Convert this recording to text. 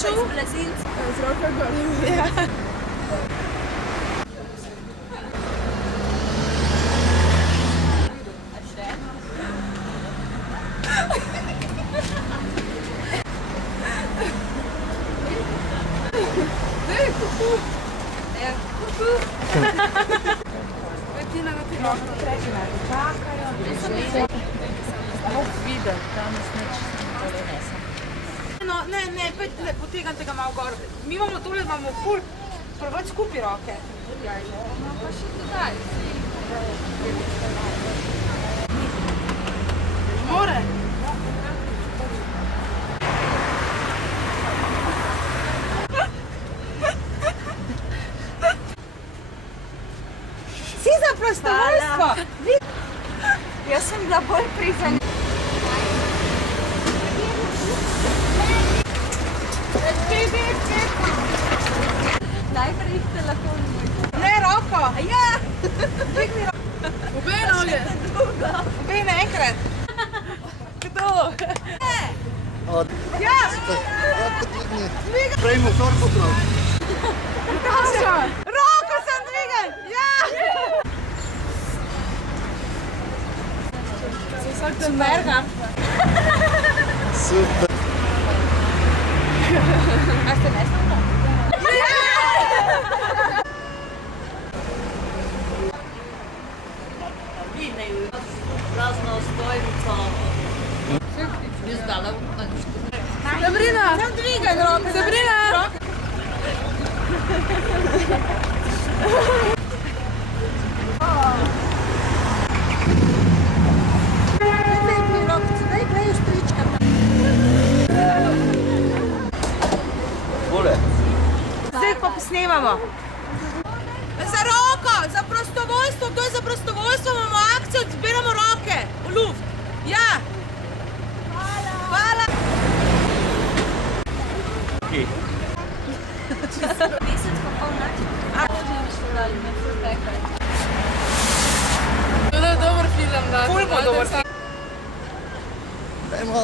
šel? Z roko gor. Ja. No, ne, potegajte ga malo gor. Mi imamo tole, imamo ful, preveč skupaj roke. No, pa še dodaj. More. Si za prostovoljstvo? Jaz sem bila bolj prizanj. Najprej telefon. Ne, roko. Ja! Dvigni roko. Obe noge. Obe naenkrat. Kdo? Ja! Roko dvigni. Prej motor poprav. Roko sem dvigal. Ja! Vsak dan mergam. Super. A ste nesnovno? Prazno stojnico. Izdala. Sabrina! Sem dvigal roko. Sabrina! Zdaj pa posnemamo. Za roko, za prostovoljstvo, kdo je za prostovoljstvo, imamo akcijo, zbiramo roke v luft. Ja. Hvala. Mesec pa pol način. Že mi šlo dali, me ful pekaj. To je dober film, da. Ful bo dober film. Dajmo.